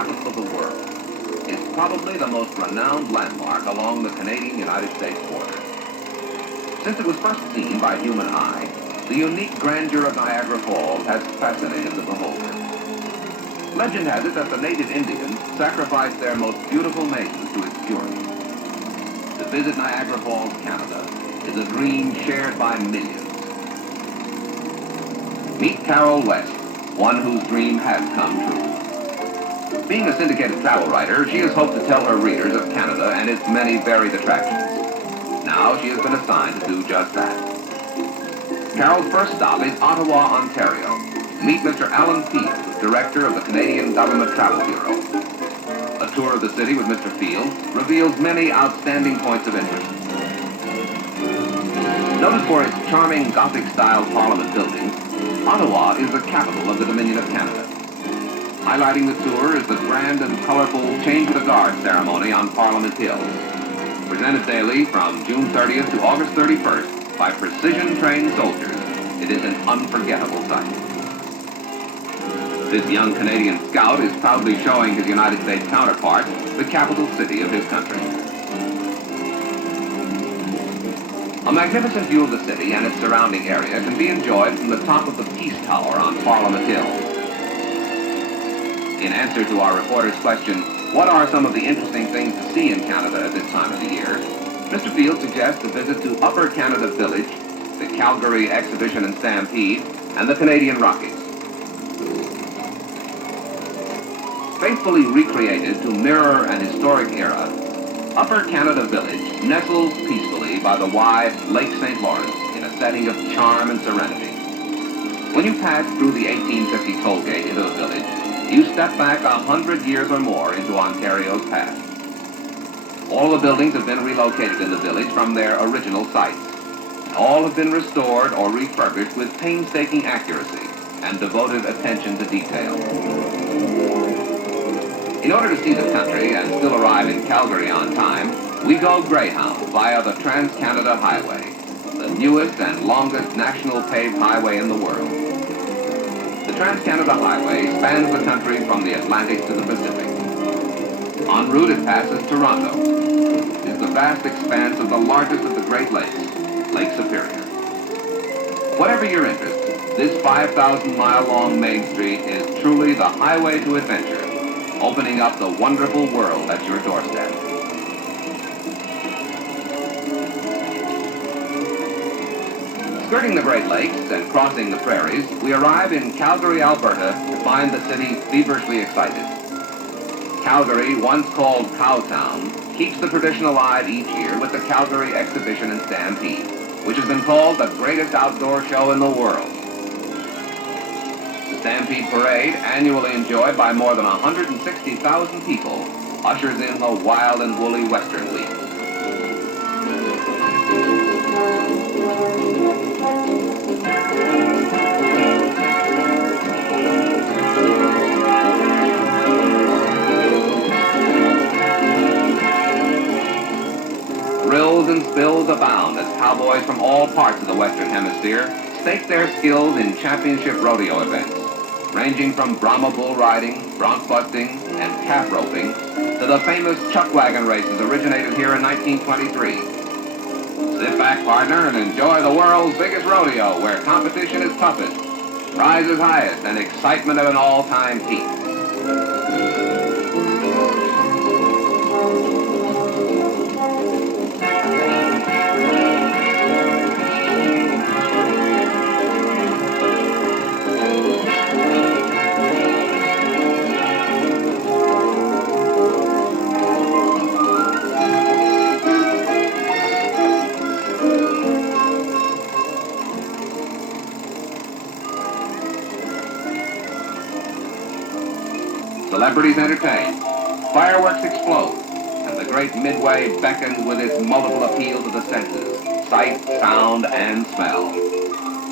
capital of the world. It's probably the most renowned landmark along the Canadian-United States border. Since it was first seen by human eye, the unique grandeur of Niagara Falls has fascinated the beholder. Legend has it that the native Indians sacrificed their most beautiful maidens to its purity. To visit Niagara Falls, Canada, is a dream shared by millions. Meet Carol West, one whose dream has come true. Being a syndicated travel writer, she has hoped to tell her readers of Canada and its many varied attractions. Now she has been assigned to do just that. Carol's first stop is Ottawa, Ontario. Meet Mr. Alan Field, director of the Canadian Government Travel Bureau. A tour of the city with Mr. Field reveals many outstanding points of interest. Noted for its charming Gothic-style Parliament buildings, Ottawa is the capital of the Dominion of Canada. Highlighting the tour is the grand and colorful Change of the Guard ceremony on Parliament Hill. Presented daily from June 30th to August 31st by precision-trained soldiers, it is an unforgettable sight. This young Canadian scout is proudly showing his United States counterpart the capital city of his country. A magnificent view of the city and its surrounding area can be enjoyed from the top of the Peace Tower on Parliament Hill. In answer to our reporter's question, what are some of the interesting things to see in Canada at this time of the year, Mr. Field suggests a visit to Upper Canada Village, the Calgary Exhibition and Stampede, and the Canadian Rockies. Faithfully recreated to mirror an historic era, Upper Canada Village nestles peacefully by the wide Lake St. Lawrence in a setting of charm and serenity. When you pass through the 1850 toll gate into the village, you step back 100 years or more into Ontario's past. All the buildings have been relocated in the village from their original sites. All have been restored or refurbished with painstaking accuracy and devoted attention to detail. In order to see the country and still arrive in Calgary on time, we go Greyhound via the Trans-Canada Highway, the newest and longest national paved highway in the world. The Trans-Canada Highway spans the country from the Atlantic to the Pacific. En route, it passes Toronto. It is the vast expanse of the largest of the Great Lakes, Lake Superior. Whatever your interest, this 5,000-mile-long Main Street is truly the highway to adventure, opening up the wonderful world at your doorstep. Skirting the Great Lakes and crossing the prairies, we arrive in Calgary, Alberta to find the city feverishly excited. Calgary, once called Cowtown, keeps the tradition alive each year with the Calgary Exhibition and Stampede, which has been called the greatest outdoor show in the world. The Stampede Parade, annually enjoyed by more than 160,000 people, ushers in the wild and woolly Western week. Thrills and spills abound as cowboys from all parts of the Western Hemisphere stake their skills in championship rodeo events, ranging from Brahma bull riding, bronc busting, and calf roping to the famous chuck wagon races originated here in 1923. Sit back, partner, and enjoy the world's biggest rodeo where competition is toughest, prizes highest, and excitement at an all-time peak. Celebrities entertain, fireworks explode, and the great Midway beckons with its multiple appeal to the senses, sight, sound, and smell.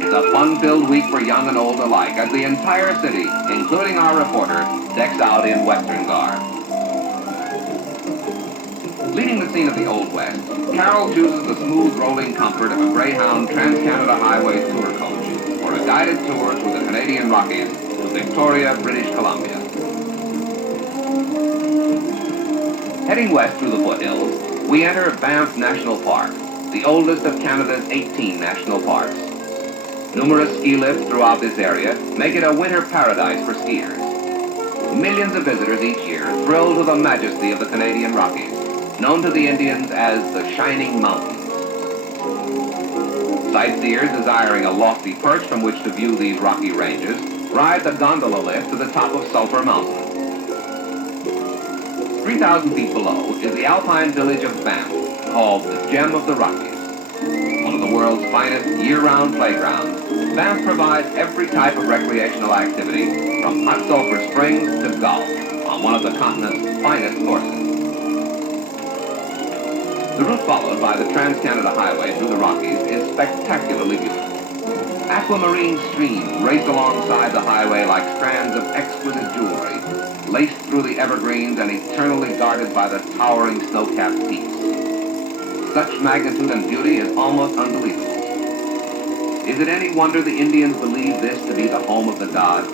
It's a fun-filled week for young and old alike as the entire city, including our reporter, decks out in Western garb. Leading the scene of the Old West, Carol chooses the smooth rolling comfort of a Greyhound Trans-Canada Highway tour coach for a guided tour through the Canadian Rockies to Victoria, British Columbia. Heading west through the foothills, we enter Banff National Park, the oldest of Canada's 18 national parks. Numerous ski lifts throughout this area make it a winter paradise for skiers. Millions of visitors each year thrill to the majesty of the Canadian Rockies, known to the Indians as the Shining Mountains. Sightseers desiring a lofty perch from which to view these rocky ranges ride the gondola lift to the top of Sulphur Mountain. 3,000 feet below is the alpine village of Banff, called the Gem of the Rockies. One of the world's finest year-round playgrounds, Banff provides every type of recreational activity, from hot sulphur springs to golf, on one of the continent's finest courses. The route followed by the Trans-Canada Highway through the Rockies is spectacularly beautiful. Aquamarine streams race alongside the highway like strands of exquisite jewelry, laced through the evergreens and eternally guarded by the towering snow-capped peaks. Such magnitude and beauty is almost unbelievable. Is it any wonder the Indians believe this to be the home of the gods?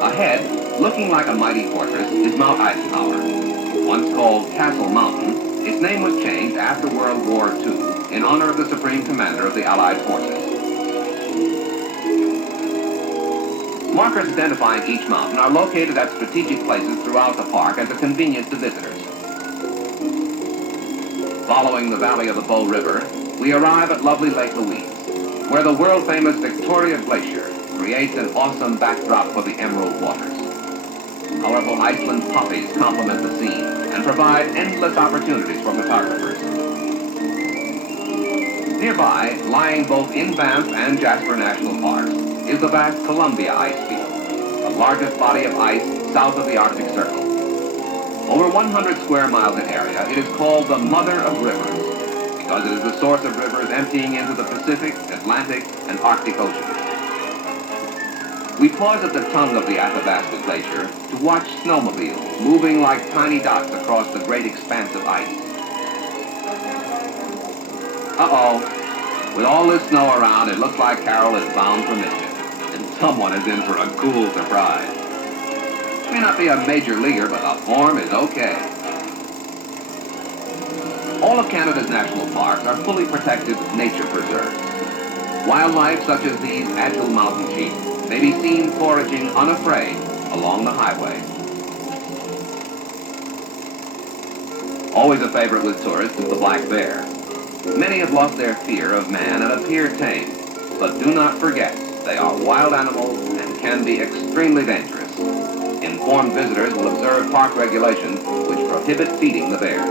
Ahead, looking like a mighty fortress, is Mount Eisenhower. Once called Castle Mountain, its name was changed after World War II in honor of the Supreme Commander of the Allied forces. Markers identifying each mountain are located at strategic places throughout the park as a convenience to visitors. Following the valley of the Bow River, we arrive at lovely Lake Louise, where the world-famous Victoria Glacier creates an awesome backdrop for the emerald waters. Colorful Iceland poppies complement the scene and provide endless opportunities for photographers. Nearby, lying both in Banff and Jasper National Parks, is the vast Columbia Ice Field, the largest body of ice south of the Arctic Circle. Over 100 square miles in area, it is called the Mother of Rivers, because it is the source of rivers emptying into the Pacific, Atlantic, and Arctic Oceans. We pause at the tongue of the Athabasca Glacier to watch snowmobiles moving like tiny dots across the great expanse of ice. Uh-oh. With all this snow around, it looks like Carol is bound for mischief, and someone is in for a cool surprise. She may not be a major leaguer, but the form is okay. All of Canada's national parks are fully protected nature preserves. Wildlife such as these agile mountain sheep may be seen foraging unafraid along the highway. Always a favorite with tourists is the black bear. Many have lost their fear of man and appear tame, but do not forget they are wild animals and can be extremely dangerous. Informed visitors will observe park regulations which prohibit feeding the bears.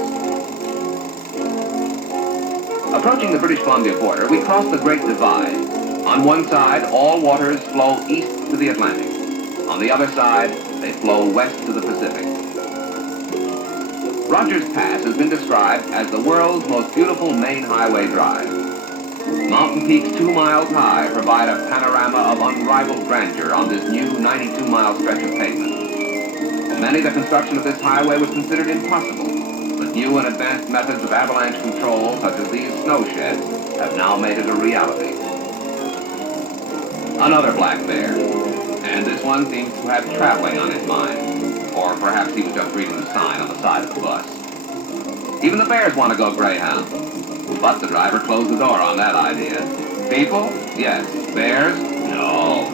Approaching the British Columbia border, we cross the Great Divide. On one side, all waters flow east to the Atlantic. On the other side, they flow west to the Pacific. Rogers Pass has been described as the world's most beautiful main highway drive. Mountain peaks 2 miles high provide a panorama of unrivaled grandeur on this new 92-mile stretch of pavement. For many, the construction of this highway was considered impossible, but new and advanced methods of avalanche control, such as these snow sheds, have now made it a reality. Another black bear, and this one seems to have traveling on his mind, or perhaps he was just reading the sign on the side of the bus. Even the bears want to go Greyhound, but the driver closed the door on that idea. People? Yes. Bears? No.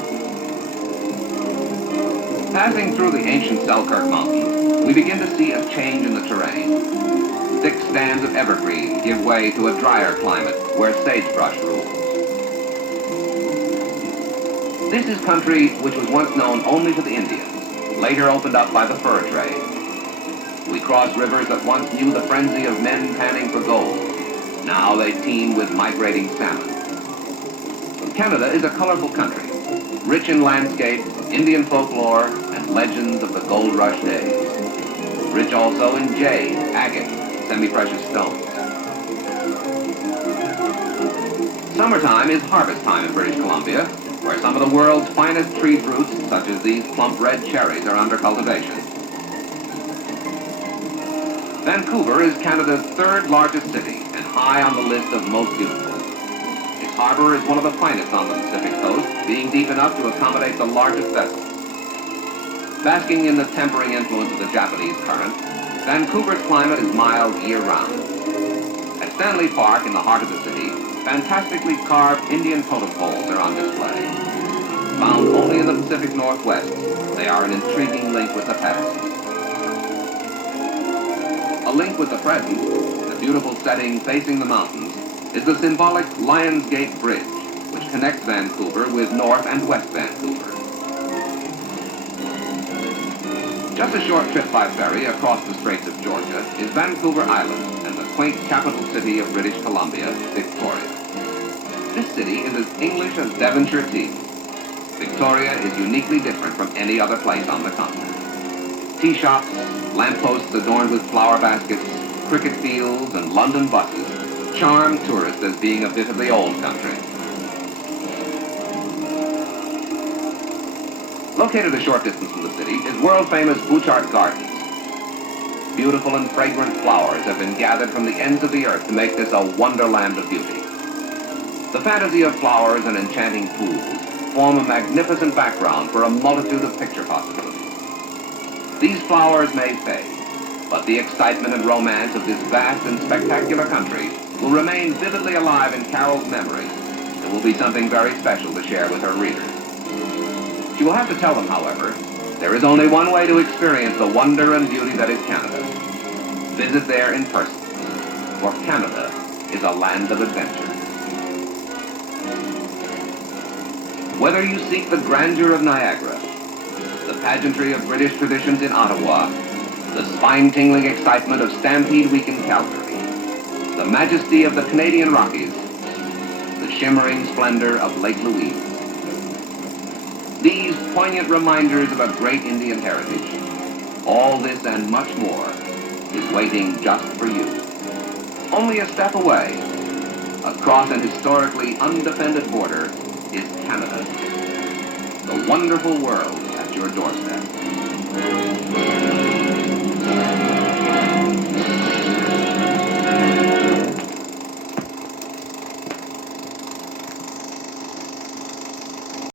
Passing through the ancient Selkirk Mountains, we begin to see a change in the terrain. Thick stands of evergreen give way to a drier climate where sagebrush rules. This is country which was once known only to the Indians, later opened up by the fur trade. We cross rivers that once knew the frenzy of men panning for gold. Now they teem with migrating salmon. Canada is a colorful country, rich in landscape, Indian folklore, and legends of the gold rush days. Rich also in jade, agate, semi-precious stones. Summertime is harvest time in British Columbia, where some of the world's finest tree fruits, such as these plump red cherries, are under cultivation. Vancouver is Canada's third largest city and high on the list of most beautiful. Its harbor is one of the finest on the Pacific coast, being deep enough to accommodate the largest vessels. Basking in the tempering influence of the Japanese current, Vancouver's climate is mild year-round. At Stanley Park, in the heart of the city, fantastically carved Indian totem poles are on display. Found only in the Pacific Northwest, they are an intriguing link with the past. A link with the present, the beautiful setting facing the mountains, is the symbolic Lions Gate Bridge, which connects Vancouver with North and West Vancouver. Just a short trip by ferry across the Straits of Georgia is Vancouver Island and the quaint capital city of British Columbia, Victoria. This city is as English as Devonshire tea. Victoria is uniquely different from any other place on the continent. Tea shops, lampposts adorned with flower baskets, cricket fields, and London buses charm tourists as being a bit of the old country. Located a short distance from the city is world-famous Bouchard Gardens. Beautiful and fragrant flowers have been gathered from the ends of the earth to make this a wonderland of beauty. The fantasy of flowers and enchanting pools form a magnificent background for a multitude of picture possibilities. These flowers may fade, but the excitement and romance of this vast and spectacular country will remain vividly alive in Carol's memory and will be something very special to share with her readers. She will have to tell them, however, there is only one way to experience the wonder and beauty that is Canada. Visit there in person, for Canada is a land of adventure. Whether you seek the grandeur of Niagara, the pageantry of British traditions in Ottawa, the spine-tingling excitement of Stampede Week in Calgary, the majesty of the Canadian Rockies, the shimmering splendor of Lake Louise, these poignant reminders of a great Indian heritage, all this and much more is waiting just for you. Only a step away, across an historically undefended border, is Canada, the wonderful world at your doorstep.